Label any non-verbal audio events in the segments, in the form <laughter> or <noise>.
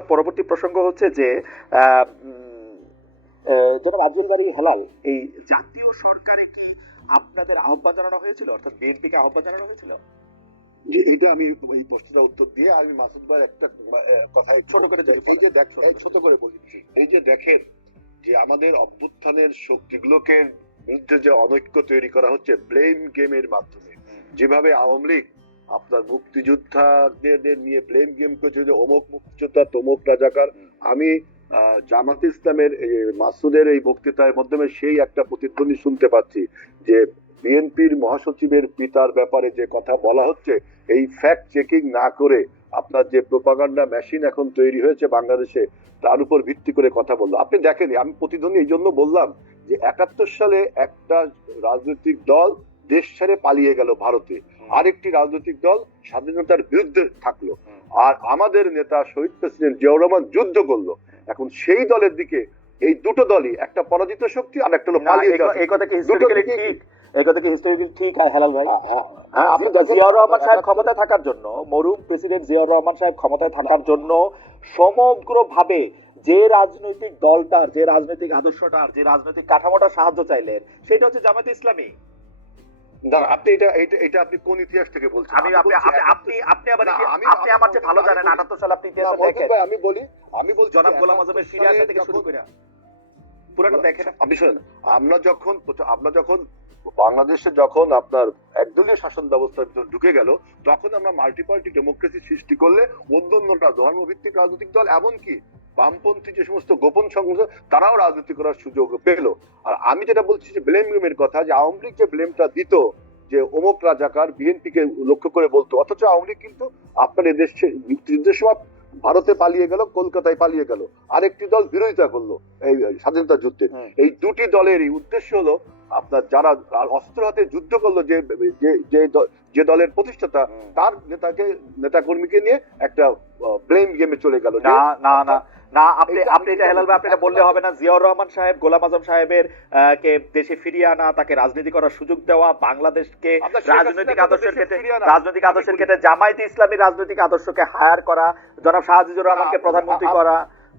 পরবর্তী প্রসঙ্গ হচ্ছে যে জনাব আব্দুল বাড়ি হেলাল এই জাতীয় সরকারে কি আপনাদের আহ্বান জানানো হয়েছিল? অর্থাৎ বিএনপিকে আহ্বান জানানো হয়েছিল? যে এটা আমি এই প্রশ্নটা উত্তর দিয়ে আমি মাসুদ ভাইয়ের একটা কথা ছোট করে। যদি এই যে দেখ। ছোট করে। বলি। এই যে দেখেন যে আমাদের অভ্যুত্থানের শক্তিগুলোকে মধ্যে যে অনৈক্য তৈরি করা হচ্ছে ব্লেম গেমের মাধ্যমে। যেভাবে আওয়ামী লীগ আপনার মুক্তিযোদ্ধাদের নিয়ে ব্লেম গেম করছে যে অমুক মুক্তিযোদ্ধা, তমুক রাজাকার। আমি জামাত ইসলামের মাসুদের এই বক্তৃতার মাধ্যমে সেই একটা প্রতিধ্বনি শুনতে পাচ্ছি যে বিএনপির মহাসচিবের পিতার ব্যাপারে যে কথা বলা হচ্ছে, এই ফ্যাক্ট চেকিং না করে আপনার যে প্রোপাগান্ডা মেশিন এখন তৈরি হয়েছে বাংলাদেশে, তার উপর ভিত্তি করে কথা বলল। আপনি দেখেন, আমি প্রতিধ্বনি এই জন্য বললাম যে একাত্তর সালে একটা রাজনৈতিক দল দেশ ছেড়ে পালিয়ে গেল ভারতে। আরেকটি রাজনৈতিক দল স্বাধীনতার বিরুদ্ধে থাকল। আর আমাদের নেতা শহীদ প্রেসিডেন্ট জিয়াউর রহমান যুদ্ধ করল। এখন সেই দলের দিকে এই দুটো দলই একটা পরাজিত শক্তি আর একটা হলো পালিয়ে যাওয়া এই কথা কি হিস্টোরিক্যালি ঠিক। এই কথা কি হিস্টোরিক্যালি ঠিক আর হেলাল ভাই? হ্যাঁ, হ্যাঁ। হ্যাঁ আপনি জিয়াউর রহমান সাহেব ক্ষমতায় থাকার জন্য মরুম প্রেসিডেন্ট জিয়াউর রহমান সাহেব ক্ষমতায় থাকার জন্য সমগ্রভাবে যে রাজনৈতিক দলটার যে রাজনৈতিক আদর্শটার যে রাজনৈতিক কাঠামোটার সাহায্য চাইলেন সেটা হচ্ছে জামাত ইসলামী। দাঁড়া, আপনি এটা এটা এটা আপনি কোন ইতিহাস থেকে বলছেন? আমি আপনি আপনি আপনি আবার আমি- আপনি আমার চেয়ে ভালো জানেন বলি- সাল সালে আপনি ইতিহাস দেখেন। আমি বলি আমি বলছি জনাব গোলাম 71 আজমের সিরিয়া থেকে শুরু পুরাটা দেখেন আপনি। শোনেন আমরা যখন আমরা যখন বাংলাদেশে যখন আপনার একদলীয় শাসন ব্যবস্থার ভিতর ঢুকে গেল তখন আমরা মাল্টি পার্টি ডেমোক্রেসি সৃষ্টি করলে অন্য অন্যটা ধর্মভিত্তিক রাজনৈতিক দল এমনকি বামপন্থী যে সমস্ত গোপন সংগঠন তারাও রাজনীতি করার সুযোগ পেল। আর আমি যেটা বলছি যে ব্লেম গেমের কথা যে আওয়ামী লীগ যে ব্লেমটা দিত যে অমুক রাজাকার বিএনপি কে লক্ষ্য করে বলতো অথচ আওয়ামী লীগ কিন্তু আপনার এদেশে মুক্তিযুদ্ধের সময় ভারতে পালিয়ে গেল কলকাতায় পালিয়ে গেল। আরেকটি দল বিরোধিতা করল এই স্বাধীনতা যুদ্ধে। এই দুটি দলেরই উদ্দেশ্য হলো আপনার যারা অস্ত্র হাতে যুদ্ধ করল যে যে যে দলের প্রতিষ্ঠাতা তার নেতাকে নেতাকর্মীকে নিয়ে একটা ব্লেম গেমে চলে গেল। না না না। না আপনি আপনি এটা হেলাল ভাই আপনি এটা বললে হবে না। জিয়াউর রহমান সাহেব গোলাম আজম সাহেবের কে দেশে ফিরিয়ে আনা তাকে রাজনীতি করার সুযোগ দেওয়া বাংলাদেশকে রাজনৈতিক আদর্শের ক্ষেত্রে রাজনৈতিক আদর্শের ক্ষেত্রে জামায়াতে ইসলামী রাজনৈতিক আদর্শকে হায়ার করা জনাব শাহজিজুর রহমানকে প্রধানমন্ত্রী করা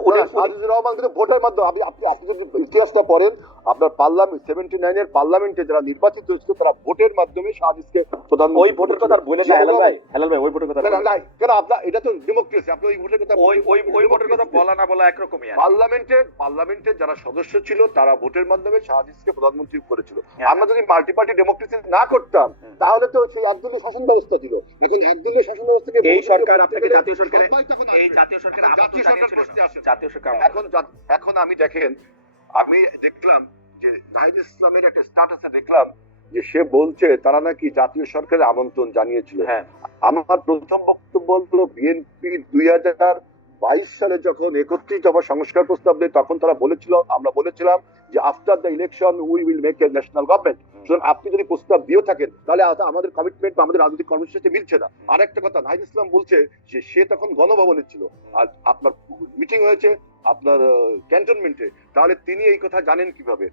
উনি- না, রহমান কিন্তু ভোটের মাধ্যমে আপনি আপনি আপনি যদি ইতিহাসটা পড়েন আপনার পার্লামেন্ট সেভেন্টি নাইনের পার্লামেন্টে যারা নির্বাচিত হয়েছিল তারা ভোটের মাধ্যমে শাহজিজকে প্রধানমন্ত্রী ওই ভোটের কথা বলেন না হেলাল ভাই হেলাল ভাই ওই ভোটের কথা না, না, বলেন না। না, কেন আপনার এটা তো ডেমোক্রেসি আপনি ওই ভোটের কথা ওই ওই ওই ভোটের কথা বলা না বলা একরকমই আর কি। পার্লামেন্টে পার্লামেন্টে যারা সদস্য ছিল তারা ভোটের মাধ্যমে শাহজিজকে প্রধানমন্ত্রী করেছিল হ্যাঁ। আমরা যদি মাল্টি পার্টি ডেমোক্রেসি না করতাম। তাহলে তো সেই একদলীয় শাসন ব্যবস্থা ছিল এখন একদলীয় শাসন ব্যবস্থাকে এই সরকার দিয়ে আপনাকে জাতীয় সরকারে এই জাতীয় সরকার জাতীয় সরকার আসে জাতীয় সরকার এখন এখন আমি দেখেন আমি দেখলাম যে নাহিদ ইসলামের একটা স্ট্যাটাসে দেখলাম যে সে বলছে তারা নাকি জাতীয় সরকারের আমন্ত্রণ জানিয়েছিল। হ্যাঁ। আমার প্রথম বক্তব্য হলো বিএনপি দুই হাজার বাইশ সালে যখন একত্রিশ দফা সংস্কার প্রস্তাব দেয় তখন তারা বলেছিল আমরা বলেছিলাম যে after the election we will make a national government সুতরাং আপনি যদি প্রস্তাব দিয়ে থাকেন, তাহলে আমাদের কমিটমেন্ট বা আমাদের রাজনৈতিক কর্মসূচিতে মিলছে না। আরেকটা কথা, নাহিদ ইসলাম বলছে যে সে তখন গণভবনে ছিল। আর আপনার মিটিং হয়েছে আপনার ক্যান্টনমেন্টে তাহলে তিনি এই কথা জানেন কীভাবে?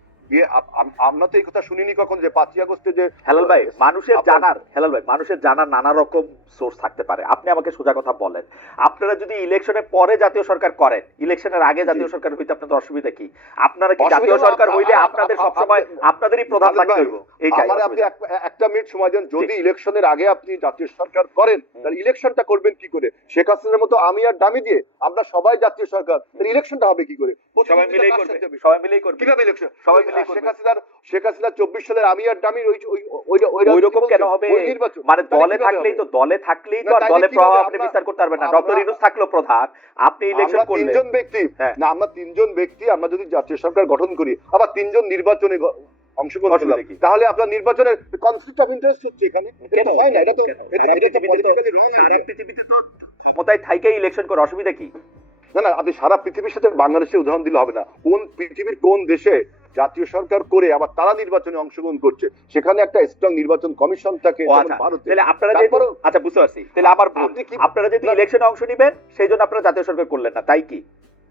আমরা তো এই কথা শুনিনি কখন যে পাঁচই আগস্টে যে হেলাল ভাই মানুষের জানার হেলাল ভাই মানুষের জানার নানা রকম সোর্স থাকতে পারে। আপনি আমাকে সোজা কথা বলেন। আপনারা যদি ইলেকশনের পরে জাতীয় সরকার করেন ইলেকশনের আগে জাতীয় সরকার হইতে আপনাদের অসুবিধা কি? আপনারা কি জাতীয় সরকার হইলে আপনাদের সবসময় আপনাদেরই প্রধান হইব এইটাই আপনি একটা মিনিট সময় দেন যদি ইলেকশনের আগে আপনি জাতীয় সরকার করেন তাহলে ইলেকশনটা করবেন কি করে? শেখ হাসিনার মতো আমি আর দামি দিয়ে আমরা সবাই জাতীয় সরকার ইলেকশনটা হবে কি করে? সবাই মিলেই করবে। সবাই মিলেই করবে। কীভাবে ইলেকশন? সবাই মিলেই আহ, শেখ হাসিনার শেখ হাসিনা চব্বিশ সালের আমি আর দামির ওই ওই ওই- রকম কেন হবে? মানে দলে থাকলেই তো দলে থাকলেই তো আর দলে প্রভাব আপনি বিস্তার করতে পারবেন না। ডক্টর ইনুস থাকল প্রধান। আপনি ইলেকশন আমরা করলেন। তিনজন ব্যক্তি। হ্যাঁ। না আমরা তিনজন ব্যক্তি আমরা যদি জাতীয় সরকার গঠন করি আবার তিনজন নির্বাচনে অংশগ্রহণ করলাম তাহলে আপনার নির্বাচনের কনফ্লিক্ট অফ ইন্টারেস্ট হচ্ছে এখানে। কেন? হয় না এটা তো? এটা- তো ক্ষমতায় থাইকে ইলেকশন করে অসুবিধা কি? না না আপনি সারা পৃথিবীর সাথে বাংলাদেশের উদাহরণ দিলে হবে না। কোন পৃথিবীর কোন দেশে জাতীয় সরকার করে আবার তারা নির্বাচনে অংশগ্রহণ করছে সেখানে একটা স্ট্রং নির্বাচন কমিশন থাকে আচ্ছা। তাহলে আপনারা আচ্ছা বুঝতে পারছি। তাহলে ভুল আপনারা যদি ইলেকশনে অংশ নেবেন সেই জন্য আপনারা জাতীয় সরকার করলেন না। তাই কি?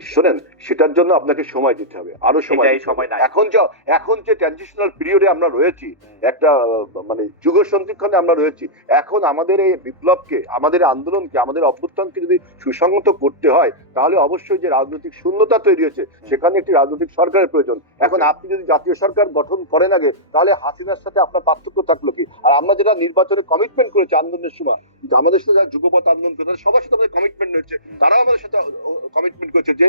শোনেন সেটার জন্য আপনাকে সময় দিতে হবে আরও সময়। সময় নাই। এখন যে এখন যে ট্রানজিশনাল পিরিয়ডে আমরা রয়েছি একটা মানে যুগ সন্ধিক্ষণে আমরা রয়েছি এখন আমাদের এই বিপ্লবকে আমাদের আন্দোলনকে আমাদের অভ্যুত্থানকে যদি সুসংহত করতে হয় তাহলে অবশ্যই যে রাজনৈতিক শূন্যতা তৈরি হয়েছে সেখানে একটি রাজনৈতিক সরকারের প্রয়োজন। এখন আপনি যদি জাতীয় সরকার গঠন করেন আগে তাহলে হাসিনার সাথে আপনার পার্থক্য থাকল কি? আর আমরা যেটা নির্বাচনে কমিটমেন্ট করেছি আন্দোলনের সময় আমাদের সাথে যুগপথ আন্দোলন সবার সাথে আমাদের কমিটমেন্ট রয়েছে তারাও আমাদের সাথে কমিটমেন্ট করেছে যে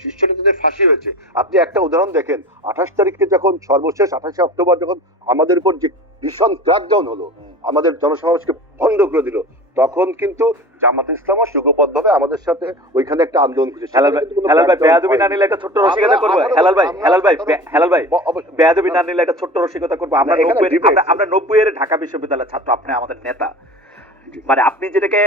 শীর্ষ নেতাদের ফাঁসি হয়েছে। আপনি একটা উদাহরণ দেখেন আঠাশ তারিখে যখন সর্বশেষ আঠাশে অক্টোবর যখন আমাদের উপর যে ভীষণ ক্র্যাকডাউন হলো আমাদের জনসমাবেশকে বন্ধ করে দিল তখন কিন্তু জামাত ইসলাম যুগপথভাবে আমাদের সাথে ওইখানে একটা আন্দোলন করেছে হেলাল ভাই হেলাল ভাই বেয়াদবি না নিলে একটা ছোট্ট রসিকতা করব। হেলাল ভাই হেলাল ভাই হেলাল ভাই বেয়াদবি না নিলে একটা ছোট্ট রসিকতা করব। আমরা না, এখানে নব্বই debate। আমরা আমরা নব্বই এর ঢাকা বিশ্ববিদ্যালয়ের ছাত্র আপনি আমাদের নেতা। মানে আপনি যেটাকে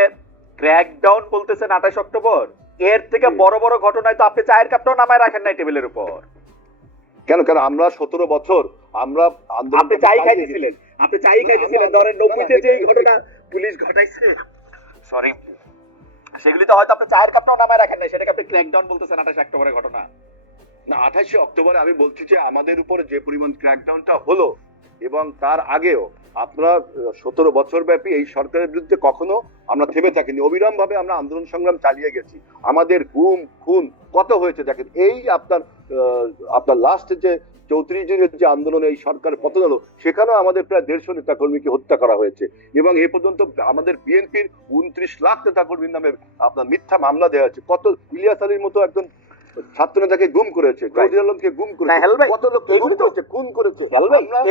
ক্র্যাকডাউন বলতেছেন আঠাশ অক্টোবর এর থেকে বড় বড় ঘটনায় তো আপনি চায়ের কাপটাও নামায় রাখেন নাই টেবিলের উপর। কেন কেন? আমরা সতেরো বছর আমরা আন্দোলন আপনি চাই খাইতেছিলেন আপনি চাই খাইতেছিলেন ধরেন নব্বইতে যে ঘটনা পুলিশ ঘটাইছে সরি সেগুলি তো হয়তো আপনি চায়ের কাপটাও নামায় রাখেন নাই। সেটাকে আপনি ক্র্যাকডাউন বলতেছেন আঠাশ অক্টোবরের ঘটনা। না আঠাশে অক্টোবরে আমি বলছি যে আমাদের উপর যে পরিমাণ ক্র্যাকডাউনটা হলো এবং তার আগেও আপনারা সতেরো বছর ব্যাপী এই সরকারের বিরুদ্ধে কখনো আমরা থেমে থাকিনি। অবিরাম ভাবে আমরা আন্দোলন সংগ্রাম চালিয়ে গেছি। আমাদের গুম, খুন কত হয়েছে দেখেন। এই আপনার আপনার লাস্ট যে চৌত্রিশ দিনের যে আন্দোলন এই সরকার পতন হলো, সেখানেও আমাদের প্রায় দেড়শো নেতাকর্মীকে হত্যা করা হয়েছে। এবং এ পর্যন্ত আমাদের বিএনপির উনত্রিশ লাখ নেতাকর্মীর নামে আপনার মিথ্যা মামলা দেওয়া হয়েছে। কত ইলিয়াস আলীর মতো একজন ছাত্র নেতাকে গুম করেছে চৌধুরী আলমকে গুম করেছে কত লোক করেছে খুন করেছে।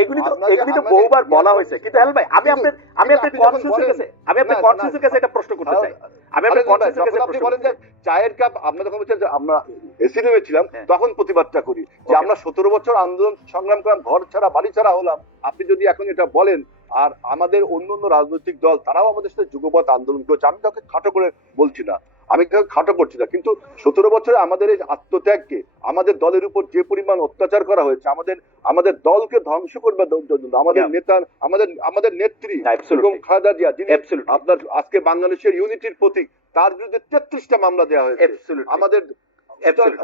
এগুলি তো এগুলি তো বহুবার বলা হয়েছে। কিন্তু হেলাল ভাই আমি আপনার আমি আপনার বলেন- কাছে আমি আপনার না, কাছে এটা প্রশ্ন করতে চাই। আমি আপনার কনফিউজের কাছে প্রশ্ন বলেন যে চায়ের কাপ আমরা যখন বলছেন যে আমরা এসি রুমে ছিলাম হ্যাঁ। তখন প্রতিবাদটা করি। যে আমরা সতেরো বছর আন্দোলন সংগ্রাম করলাম ঘর ছাড়া বাড়ি ছাড়া হলাম। আপনি যদি এখন এটা বলেন আর আমাদের অন্য অন্য রাজনৈতিক দল তারাও আমাদের সাথে যুগপথ আন্দোলন করছে। আমি তাকে খাটো করে বলছি না। আমি খাটো করছি না? কিন্তু সতেরো বছরে আমাদের এই আত্মত্যাগকে আমাদের দলের উপর যে পরিমাণ অত্যাচার করা হয়েছে আমাদের আমাদের দলকে ধ্বংস করবে জন্য আমাদের নেতা আমাদের আমাদের নেত্রী. বেগম খালেদা জিয়া যিনি আপনার আজকে বাংলাদেশের ইউনিটির প্রতীক তার বিরুদ্ধে তেত্রিশটা মামলা দেওয়া হয়েছে। আমাদের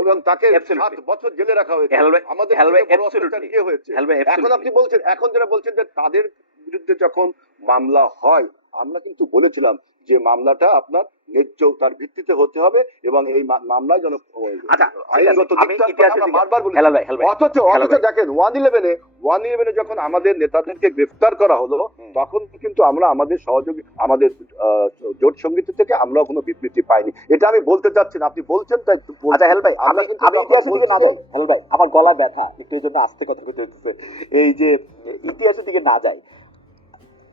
এবং তাকে সাত বছর জেলে রাখা হয়েছে। আমাদের হেলাল ভাই, থেকে বড় absolutely. অত্যাচার কে হয়েছে? এখন. আপনি বলছেন এখন যেটা বলছেন যে তাদের বিরুদ্ধে যখন মামলা হয় আমরা কিন্তু বলেছিলাম যে মামলাটা আপনার ন্যায্য তার ভিত্তিতে হতে হবে এবং এই মামলায় যেন আচ্ছা, আমরা। অথচ অথচ দেখেন ওয়ান ইলেভেনে ওয়ান ইলেভেনে যখন আমাদের নেতাদেরকে গ্রেফতার করা হলো তখন কিন্তু আমরা আমাদের সহযোগী আমাদের জোট সংগীত থেকে আমরাও কোনো বিবৃতি পাইনি। এটা আমি বলতে চাচ্ছি না আপনি বলছেন তাই আচ্ছা হেল ভাই আমরা কিন্তু আমি ইতিহাসের দিকে না যাই হেল ভাই আমার গলা ব্যথা একটু এই জন্য আস্তে কথা বলতে এই যে ইতিহাসের দিকে না যাই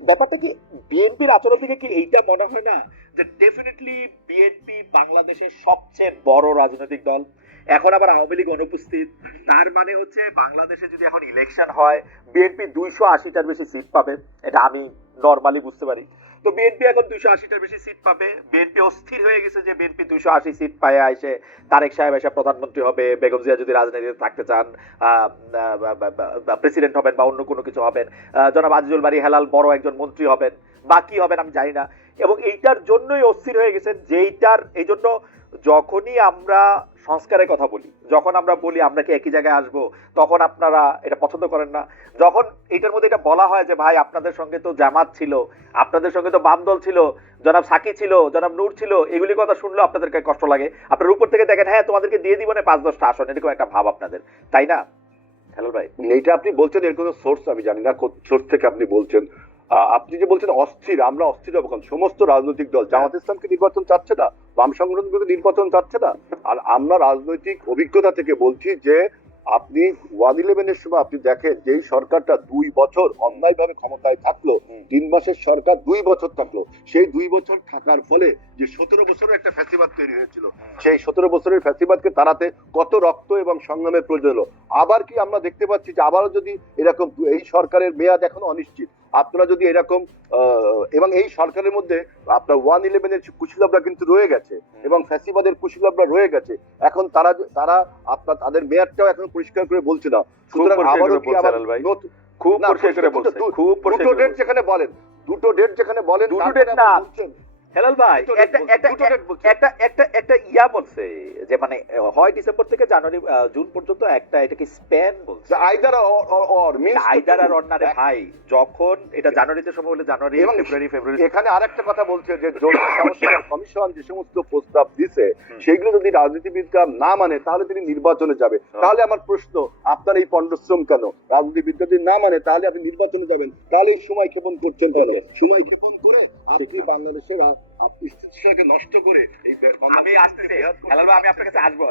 ব্যাপারটা কি বিএনপির আচরণ থেকে কি এইটা মনে হয় না যে ডেফিনেটলি বিএনপি বাংলাদেশের সবচেয়ে বড় রাজনৈতিক দল? এখন আবার আওয়ামী লীগ অনুপস্থিত। তার মানে হচ্ছে বাংলাদেশে যদি এখন ইলেকশন হয় বিএনপি দুইশো আশিটার বেশি সিট পাবে। এটা আমি নর্মালি বুঝতে পারি। তো বিএনপি এখন দুইশো আশিটার বেশি সিট পাবে। বিএনপি অস্থির হয়ে গেছে যে বিএনপি দুইশো আশি সিট পায় এসে তারেক সাহেব এসে প্রধানমন্ত্রী হবে, বেগম জিয়া যদি রাজনীতিতে থাকতে চান প্রেসিডেন্ট হবেন বা অন্য কোনো কিছু হবেন জনাব আজিজুল বাড়ি হেলাল বড় একজন মন্ত্রী হবেন, বা কি হবেন আমি জানি না। এবং এইটার জন্যই অস্থির হয়ে গেছেন যেইটার এই জন্য যখনই আমরা সংস্কারের কথা বলি, যখন আমরা বলি আমরা কি একই জায়গায় আসব, তখন আপনারা এটা পছন্দ করেন না। যখন এটার মধ্যে এটা বলা হয় যে, ভাই, আপনাদের সঙ্গে তো জামাত ছিল, আপনাদের সঙ্গে তো বাম দল ছিল, জনাব সাকি ছিল, জনাব নূর ছিল এগুলি কথা শুনলেও আপনাদেরকে কষ্ট লাগে। আপনার উপর থেকে দেখেন হ্যাঁ তোমাদেরকে দিয়ে দিব না, পাঁচ দশটা আসন। এরকম একটা ভাব আপনাদের। তাই না? হ্যালো ভাই? এটা আপনি বলছেন, এর কোনো সোর্স আমি জানি না সোর্স থেকে আপনি বলছেন। আপনি যে বলছেন অস্থির আমরা অস্থির হব কারণ সমস্ত রাজনৈতিক দল জামাত ইসলামকে নির্বাচন চাচ্ছে না বাম সংগঠনগুলোকে নির্বাচন চাচ্ছে না। আর আমরা রাজনৈতিক অভিজ্ঞতা থেকে বলছি যে আপনি ওয়ান ইলেভেনের সময় আপনি দেখেন যেই সরকারটা দুই বছর অন্যায়ভাবে ক্ষমতায় থাকল তিন মাসের সরকার দুই বছর থাকল সেই দুই বছর থাকার ফলে যে সতেরো বছরের একটা ফ্যাসিবাদ তৈরি হয়েছিল সেই সতেরো বছরের ফ্যাসিবাদকে তাড়াতে কত রক্ত এবং সংগ্রামের প্রয়োজন হলো। আবার কি আমরা দেখতে পাচ্ছি যে আবারও যদি এরকম এই সরকারের মেয়াদ এখনও অনিশ্চিত আপনারা যদি এরকম এবং এই সরকারের মধ্যে আপনার ওয়ান ইলেভেনের কুশীলবরা কিন্তু রয়ে গেছে এবং ফ্যাসিবাদের কুশীলবরা রয়ে গেছে। এখন তারা তারা আপনার তাদের মেয়াদটাও এখন পরিষ্কার করে বলছে না। সুতরাং আবারও কি আবার খুব পরিষ্কার করে দুটো- বলছে খুব দুটো ডেট যেখানে বলেন দুটো ডেট যেখানে বলেন দুটো ডেট না। হেলাল ভাই একটা একটা। একটা একটা ইয়া বলছে যে মানে হয় ডিসেম্বর থেকে জানুয়ারি জুন পর্যন্ত একটা এটাকে স্প্যান বলছে। or means আইদার আর do। অন্যারে ভাই যখন এটা জানুয়ারিতে সময় হলে জানুয়ারি এবং ফেব্রুয়ারি ফেব্রুয়ারি। এখানে আরেকটা কথা বলছে যে <coughs> কমিশন যে সমস্ত প্রস্তাব দিছে সেগুলো যদি রাজনীতিবিদরা না মানে তাহলে তিনি নির্বাচনে যাবে। তাহলে আমার প্রশ্ন আপনার এই পণ্ডশ্রম কেন? রাজনীতিবিদরা যদি না মানে তাহলে আপনি নির্বাচনে যাবেন। তাহলে সময় ক্ষেপণ করছেন কেন? সময় ক্ষেপণ করে আপনি বাংলাদেশের স্থিতিশীলতাকে নষ্ট করে এই আমি আসতেছি হেলাল ভাই আমি আপনার কাছে আসব।